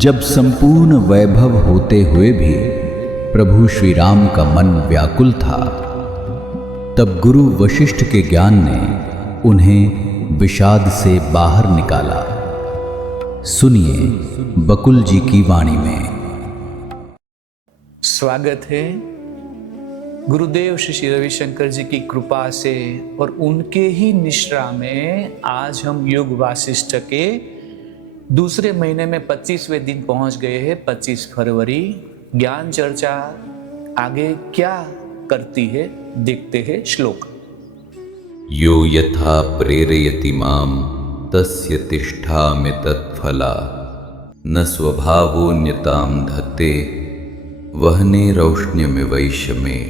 जब संपूर्ण वैभव होते हुए भी प्रभु श्री राम का मन व्याकुल था, तब गुरु वशिष्ठ के ज्ञान ने उन्हें विषाद से बाहर निकाला। सुनिए बकुल जी की वाणी में। स्वागत है गुरुदेव श्री रविशंकर जी की कृपा से और उनके ही निश्रा में आज हम योग वासिष्ठ के दूसरे महीने में 25वें दिन पहुंच गए हैं। 25 फरवरी। ज्ञान चर्चा आगे क्या करती है देखते हैं। श्लोक। यो यथा प्रेरयति माम तस्य तिष्ठामि तत्फला न स्वभावोऽन्यतां धत्ते वहने रौष्ण्यमिवैष में।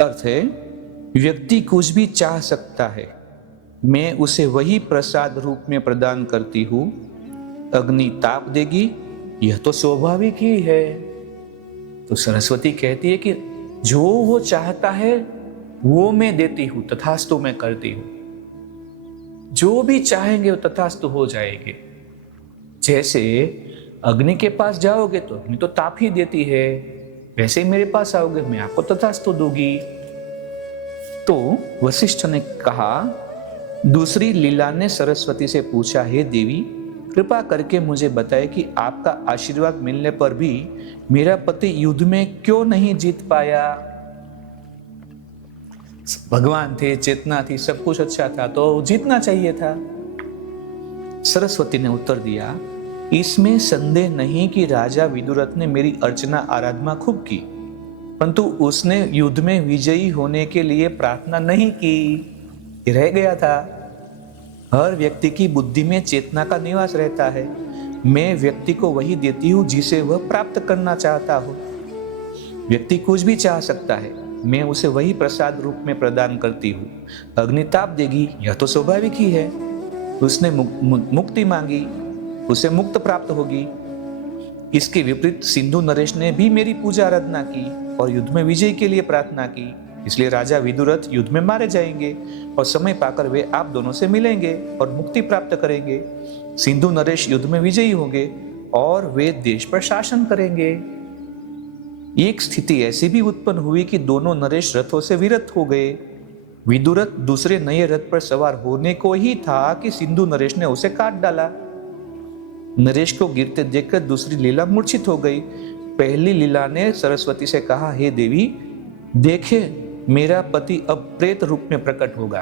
अर्थ है, व्यक्ति कुछ भी चाह सकता है, मैं उसे वही प्रसाद रूप में प्रदान करती हूं। अग्नि ताप देगी, यह तो स्वाभाविक ही है। तो सरस्वती कहती है कि जो वो चाहता है वो मैं देती हूं, तथास्तु मैं करती हूं। जो भी चाहेंगे वो तथास्तु हो जाएंगे। जैसे अग्नि के पास जाओगे तो अग्नि तो ताप ही देती है, वैसे ही मेरे पास आओगे मैं आपको तथास्तु दूंगी। तो वशिष्ठ ने कहा, दूसरी लीला ने सरस्वती से पूछा, हे देवी, कृपा करके मुझे बताए कि आपका आशीर्वाद मिलने पर भी मेरा पति युद्ध में क्यों नहीं जीत पाया। भगवान थे, चेतना थी, सब कुछ अच्छा था, तो जीतना चाहिए था। सरस्वती ने उत्तर दिया, इसमें संदेह नहीं कि राजा विदुरथ ने मेरी अर्चना आराधना खूब की, परंतु उसने युद्ध में विजयी होने के लिए प्रार्थना नहीं की, रह गया था। हर व्यक्ति की बुद्धि में चेतना का निवास रहता है। मैं व्यक्ति को वही देती हूं जिसे वह प्राप्त करना चाहता हो। व्यक्ति कुछ भी चाह सकता है, मैं उसे वही प्रसाद रूप में प्रदान करती हूँ। अग्निताप देगी, यह तो स्वाभाविक ही है। उसने मुक्ति मांगी, उसे मुक्त प्राप्त होगी। इसके विपरीत सिंधु नरेश ने भी मेरी पूजा आराधना की और युद्ध में विजय के लिए प्रार्थना की, इसलिए राजा विदुरथ युद्ध में मारे जाएंगे और समय पाकर वे आप दोनों से मिलेंगे और मुक्ति प्राप्त करेंगे। सिंधु नरेश युद्ध में विजयी होंगे और वे देश पर शासन करेंगे। एक स्थिति ऐसी भी उत्पन्न हुई कि दोनों नरेश रथों से विरत हो गए। विदुरथ दूसरे नए रथ पर सवार होने को ही था कि सिंधु नरेश ने उसे काट डाला। नरेश को गिरते देखकर दूसरी लीला मूर्छित हो गई। पहली लीला ने सरस्वती से कहा, हे देवी, देखे मेरा पति अब प्रेत रूप में प्रकट होगा।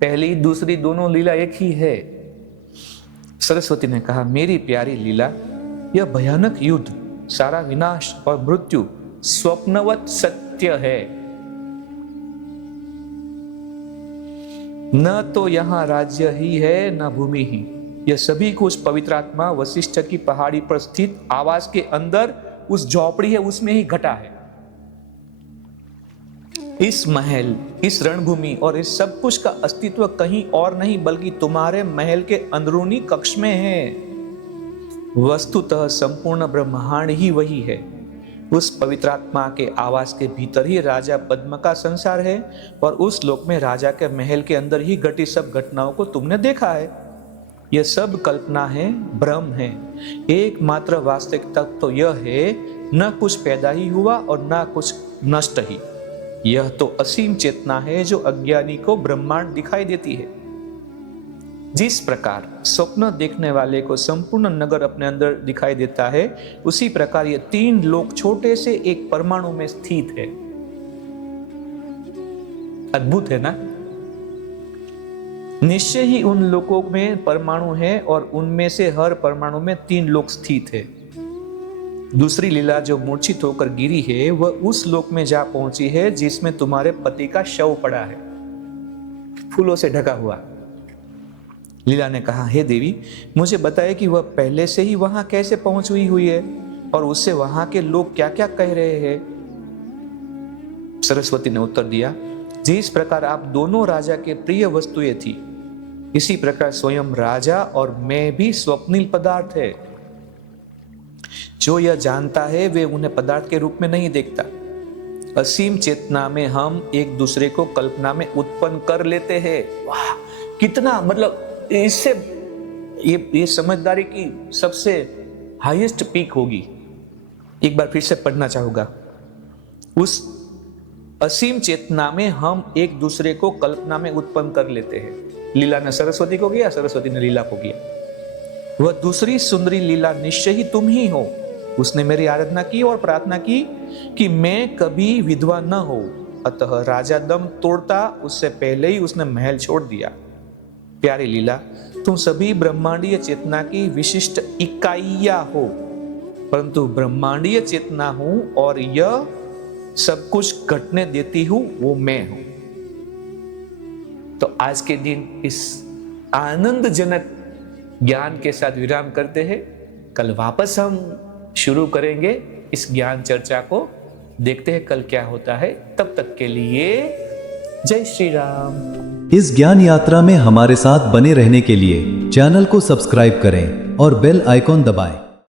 पहली दूसरी दोनों लीला एक ही है। सरस्वती ने कहा, मेरी प्यारी लीला, यह भयानक युद्ध, सारा विनाश और मृत्यु स्वप्नवत सत्य है। न तो यहां राज्य ही है न भूमि ही। यह सभी कुछ पवित्र आत्मा वशिष्ठ की पहाड़ी पर स्थित आवास के अंदर उस झोपड़ी है, उसमें ही घटा है। इस महल, इस रणभूमि और इस सब कुछ का अस्तित्व कहीं और नहीं बल्कि तुम्हारे महल के अंदरूनी कक्ष में है। वस्तुतः संपूर्ण ब्रह्मांड ही वही है। उस पवित्र आत्मा के आवास के भीतर ही राजा पद्म का संसार है और उस लोक में राजा के महल के अंदर ही घटी सब घटनाओं को तुमने देखा है। यह सब कल्पना है, भ्रम है। एकमात्र वास्तविक तत्व तो यह है, न कुछ पैदा ही हुआ और न कुछ नष्ट ही। यह तो असीम चेतना है जो अज्ञानी को ब्रह्मांड दिखाई देती है। जिस प्रकार स्वप्न देखने वाले को संपूर्ण नगर अपने अंदर दिखाई देता है, उसी प्रकार ये तीन लोक छोटे से एक परमाणु में स्थित है। अद्भुत है ना? निश्चय ही उन लोकों में परमाणु है और उनमें से हर परमाणु में तीन लोक स्थित है। दूसरी लीला जो मूर्छित होकर गिरी है, वह उस लोक में जा पहुंची है जिसमें तुम्हारे पति का शव पड़ा है, फूलों से ढका हुआ। लीला ने कहा, हे देवी, मुझे बताए कि वह पहले से ही वहां कैसे पहुंच हुई है और उससे वहां के लोग क्या क्या कह रहे हैं। सरस्वती ने उत्तर दिया, जिस प्रकार आप दोनों राजा के प्रिय वस्तुएं थी, इसी प्रकार स्वयं राजा और मैं भी स्वप्निल पदार्थ है। जो यह जानता है वे उन्हें पदार्थ के रूप में नहीं देखता। असीम चेतना में हम एक दूसरे को कल्पना में उत्पन्न कर लेते हैं। वाह, कितना मतलब इससे ये समझदारी की सबसे हाईएस्ट पीक होगी। एक बार फिर से पढ़ना चाहूंगा। उस असीम चेतना में हम एक दूसरे को कल्पना में उत्पन्न कर लेते हैं। लीला ने सरस्वती को किया, सरस्वती ने लीला को किया। वह दूसरी सुंदरी लीला निश्चय ही तुम ही हो। उसने मेरी आराधना की और प्रार्थना की कि मैं कभी विधवा न हो। अतः राजा दम तोड़ता उससे पहले ही उसने महल छोड़ दिया। प्यारी लीला, तुम सभी ब्रह्मांडीय चेतना की विशिष्ट इकाइयां हो, परंतु ब्रह्मांडीय चेतना हूं और यह सब कुछ घटने देती हूं वो मैं हूं। तो आज के दिन इस आनंदजनक ज्ञान के साथ विराम करते हैं। कल वापस हम शुरू करेंगे इस ज्ञान चर्चा को। देखते हैं कल क्या होता है। तब तक के लिए जय श्री राम। इस ज्ञान यात्रा में हमारे साथ बने रहने के लिए चैनल को सब्सक्राइब करें और बेल आइकॉन दबाएं।